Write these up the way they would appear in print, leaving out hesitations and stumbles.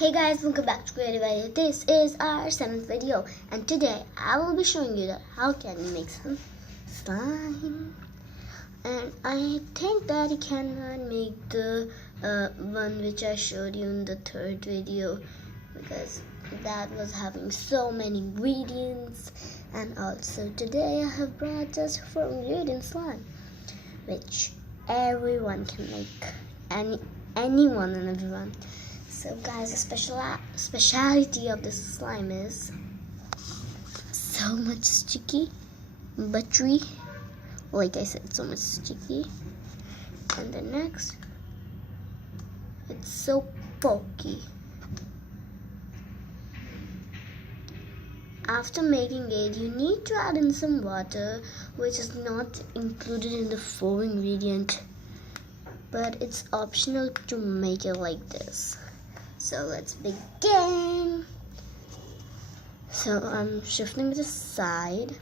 Hey guys, welcome back to Creative Idea. This is our 7th video, and today I will be showing you that how can you make some slime. And I think that you cannot make the one which I showed you in the 3rd video because that was having so many ingredients. And also today I have brought just 4 ingredient slime, which everyone can make, anyone and everyone. So guys, the speciality of this slime is so much sticky, buttery, like I said, so much sticky. And the next, it's so pokey. After making it, you need to add in some water, which is not included in the 4 ingredient, but it's optional to make it like this. So let's begin. So I'm shifting to the side,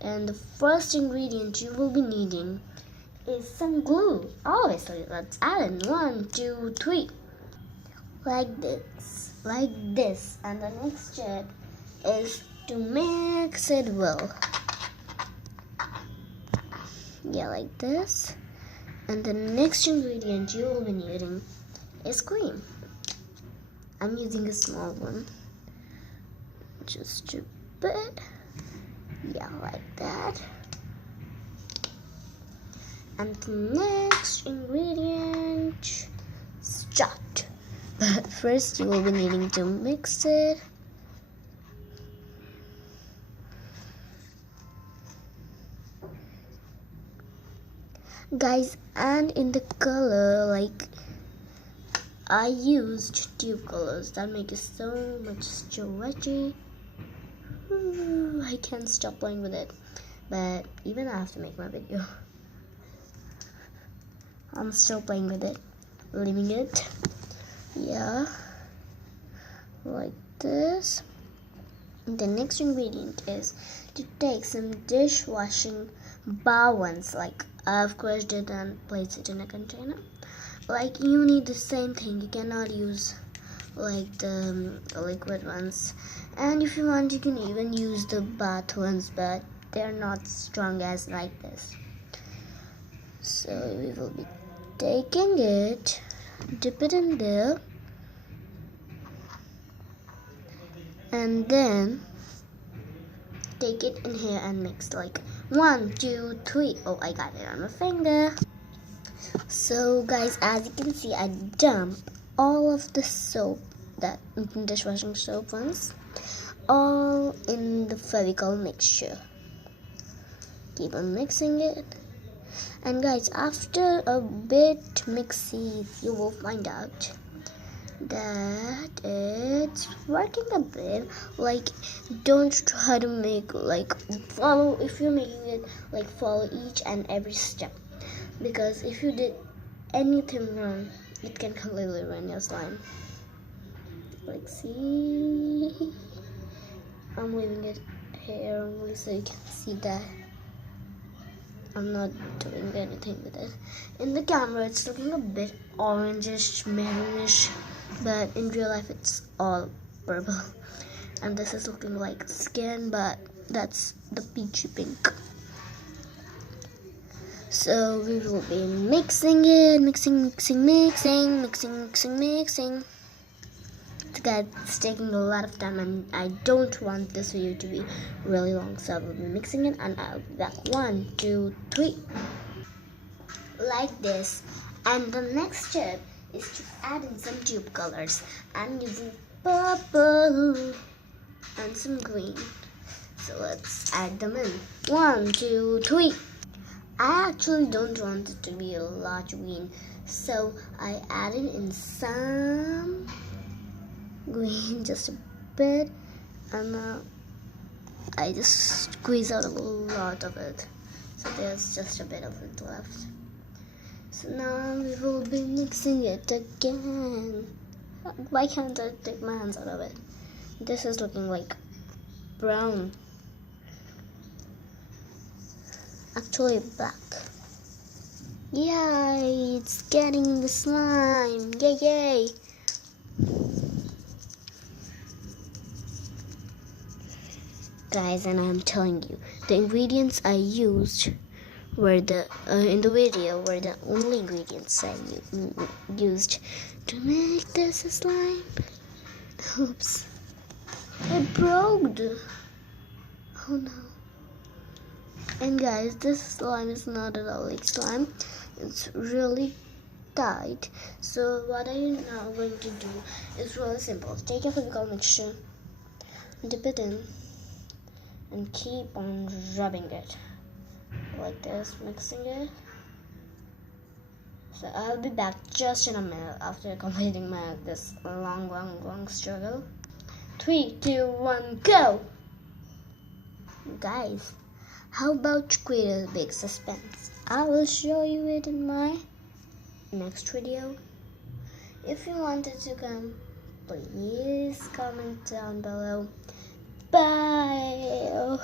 and the first ingredient you will be needing is some glue. Obviously, let's add in 1, 2, 3, like this. And the next step is to mix it well. Yeah, like this. And the next ingredient you will be needing is cream. I'm using a small one, just a bit, yeah, like that. And the next ingredient, start. But first you will be needing to mix it. Guys, and in the color, like, I used tube colors that make it so much stretchy. I can't stop playing with it, but even I have to make my video, I'm still playing with it, leaving it, yeah, like this. The next ingredient is to take some dishwashing bar ones, like I've crushed it and placed it in a container. Like, you need the same thing. You cannot use like the liquid ones, and if you want you can even use the bath ones, but they're not strong as like this. So we will be taking it, dip it in there, and then take it in here and mix like 1, 2, 3. Oh, I got it on my finger. So guys, as you can see, I dump all of the soap, that dishwashing soap ones, all in the Fevicol mixture. Keep on mixing it. And guys, after a bit mixing, you will find out that it's working a bit. Like, don't try to make, like, follow, if you're making it, like, follow each and every step. Because if you did anything wrong, it can completely ruin your slime. Like, see, I'm leaving it here only so you can see that I'm not doing anything with it. In the camera, it's looking a bit orangish, maroonish, but in real life, it's all purple. And this is looking like skin, but that's the peachy pink. So we will be mixing it, mixing. It's taking a lot of time, and I don't want this video to be really long, so I will be mixing it, and I'll be back. 1, 2, 3, like this. And the next step is to add in some tube colors. I'm using purple and some green, so let's add them in. 1, 2, 3. I actually don't want it to be a lot green, so I added in some green, just a bit, and I just squeeze out a lot of it, so there's just a bit of it left. So now we will be mixing it again. Why can't I take my hands out of it? This is looking like brown. Actually black. Yeah, it's getting the slime. Yay, yay. guys, and I'm telling you, the ingredients I used were the in the video were the only ingredients I used to make this slime. Oops, it broke. Oh no. And guys, this slime is not at all like slime. It's really tight. So what I'm now going to do is really simple. Take a Fevicol mixture, dip it in, and keep on rubbing it like this, mixing it. So I'll be back just in a minute after completing this long struggle. 3, 2, 1, go! Guys, how about you create a big suspense? I will show you it in my next video. If you wanted to come, please comment down below. Bye!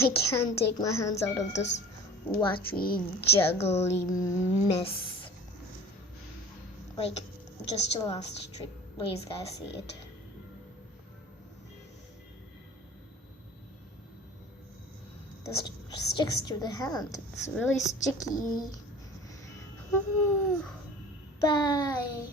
I can't take my hands out of this watery, juggly mess. Like, just a last trick. Please, guys, see it. This sticks to the hand. It's really sticky. Woo. Bye.